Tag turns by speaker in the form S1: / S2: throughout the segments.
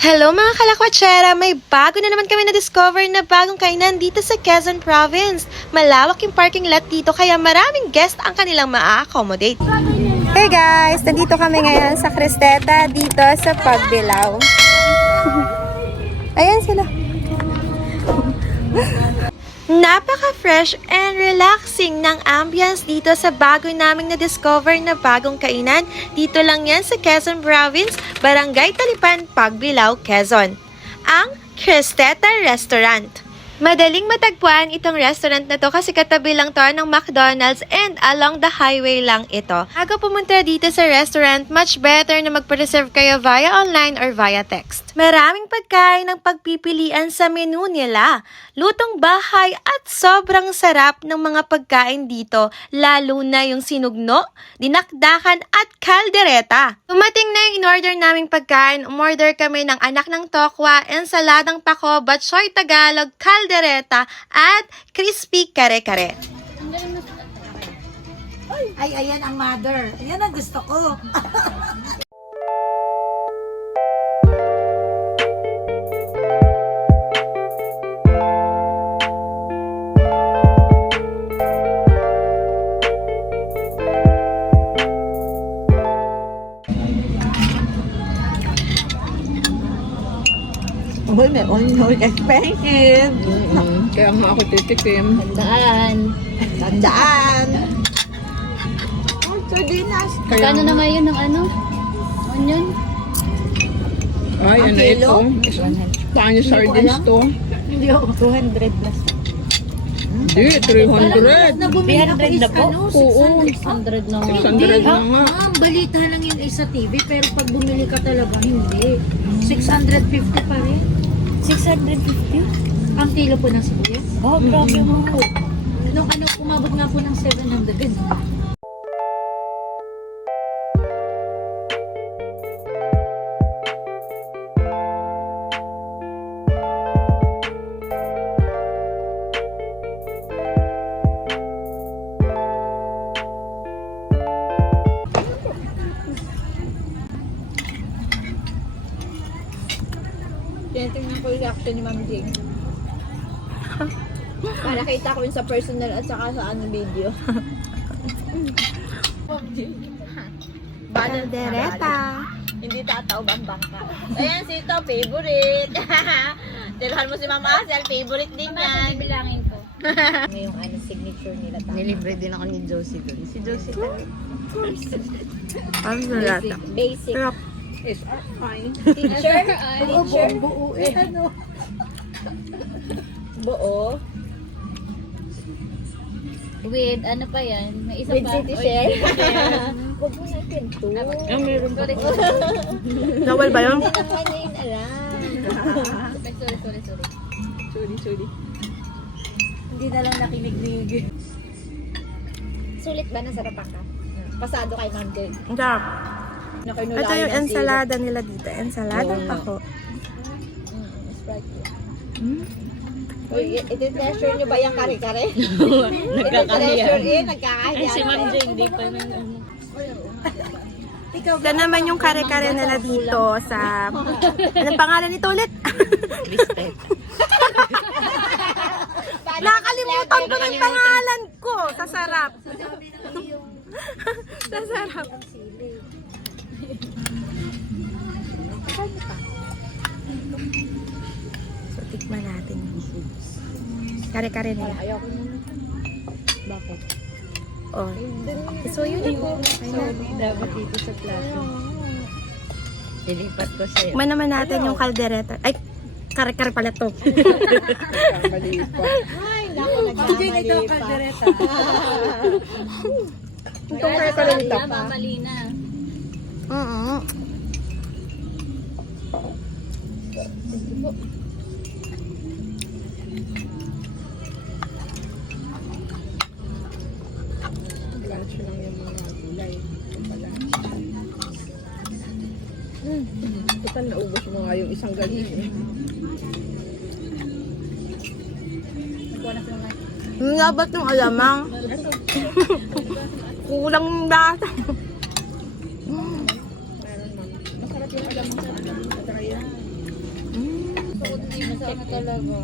S1: Hello mga kalakwatsera! May bago na naman kami na-discover na bagong kainan dito sa Quezon Province. Malawak yung parking lot dito kaya maraming guest ang kanilang maa-accommodate.
S2: Hey guys! Nandito kami ngayon sa Cristeta dito sa Pagbilao. Ayan sila.
S1: Napaka-fresh and relaxing ng ambience dito sa bago naming na-discover na bagong kainan. Dito lang yan sa Quezon Province, Barangay Talipan, Pagbilao, Quezon. Ang Cristeta Restaurant. Madaling matagpuan itong restaurant na to kasi katabi lang to ng McDonald's and along the highway lang ito. Bago pumunta dito sa restaurant, much better na magpa-reserve kayo via online or via text. Maraming pagkain ang pagpipilian sa menu nila. Lutong bahay at sobrang sarap ng mga pagkain dito, lalo na yung sinugno, dinakdakan at kaldereta. Tumating na yung in-order naming pagkain, umorder kami ng anak ng tokwa, ensaladang pako, batchoy Tagalog, kaldereta at crispy kare-kare.
S3: Ay, ayan ang mother. Ayan ang gusto ko. Uy, may onion expensive.
S4: Kaya nga ako titikim.
S3: Tandaan. Oh, sardinas.
S5: Kano na ngayon ng ano? Onion?
S4: Ay,
S3: Ang
S4: ano
S3: kilo?
S4: ito? Paano sardines to?
S3: Hindi ako. 200 plus.
S4: Hindi, 300.
S3: Na bumili ako is ano, 600.
S5: 600 na nga.
S4: 600 na nga.
S3: Ma'am, balita lang yun ay sa TV, pero pag bumili ka talaga, hindi. 650 pa rin. 650? Ang kilo po ng sibuyas? Oh, grabe mo. Nung ano, umabot nga po ng 700 din.
S6: Tinitingnan ko yung reaction ni Ma'am Jing. Para kita ko yun sa personal at saka sa ano video.
S1: Kaldereta.
S6: Hindi tataob ang bangka. Ayan, sito, favorite. Tilahan mo si Ma'am Asel, favorite din yan.
S5: Bilangin ko.
S6: Ngayong ano, signature nila.
S3: Nilibre din ako ni Josie doon. Si Josie
S1: Ang salata.
S6: Basic.
S4: Is fine.
S6: Teacher? Teacher?
S3: buo eh. Ano?
S6: Buo.
S5: With ano pa yan? May isa
S6: With
S5: pa.
S6: city share. Huwag mo na pinto.
S4: Meron pa.
S1: Bawal ba yun?
S6: Hindi naman niya yun alam.
S5: Sorry.
S4: Sorry.
S3: Hindi na lang nakinig-nig.
S6: Sulit ba? Nasarapan ka? Pasado kay Ma'am Jing.
S1: Ang sarap.
S6: Nakinulayan
S1: Ito yung
S6: ng
S1: ensalada nila dito. Ensaladang pako.
S6: Sprite yun. Uy, iti-treasure nyo ba yung kare-kare? Iti-treasure eh, nagkakahiya. Ay, si Ma'am Jane, hindi pa
S1: Ito naman yung kare-kare nila dito sa... Anong pangalan nito ulit? Nakalimutan ko ng pangalan ko. Sa sarap. Sa sarap. So, tikman natin yung kare-kare nila.
S6: Ayoko na. Bakit?
S1: Oh. So, yun ako.
S3: Dapat dito sa plato. Lilipat ko sa'yo.
S1: Tikman naman natin yung kaldereta. Ay, kare-kare pala to.
S4: Mali pa.
S6: Ay, naku,
S3: Hindi
S6: nagkamali
S3: ito
S6: pa.
S3: kaldereta.
S4: Itong kaya kalita pa.
S5: Mali na.
S1: Oo.
S4: Lunch lang yung mga gulay. Ito pala. Total, naubos mo nga yung isang galing.
S1: Ang labat ng alamang. Kulang yung lasa.
S4: Meron, ma'am. Masarap yung alam mo sa alam. Try yan.
S5: na talaga.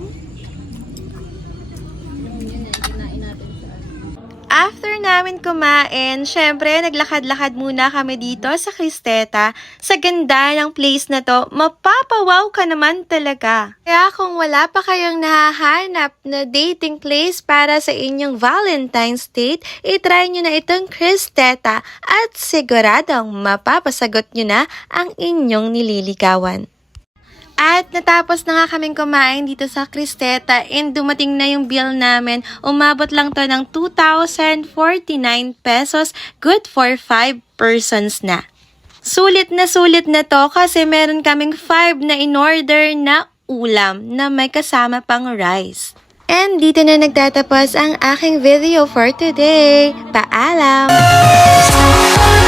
S5: Yun yan, kinain natin sa
S1: After namin kumain, syempre naglakad-lakad muna kami dito sa Cristeta. Sa ganda ng place na to, mapapawaw ka naman talaga. Kaya kung wala pa kayong nahahanap na dating place para sa inyong Valentine's date, itry nyo na itong Cristeta at siguradong mapapasagot nyo na ang inyong nililigawan. At natapos na nga kaming kumain dito sa Cristeta and dumating na yung bill namin. Umabot lang to ng 2,049 pesos, good for 5 persons na. Sulit na to kasi meron kaming 5 na in-order na ulam na may kasama pang rice. And dito na nagtatapos ang aking video for today. Paalam!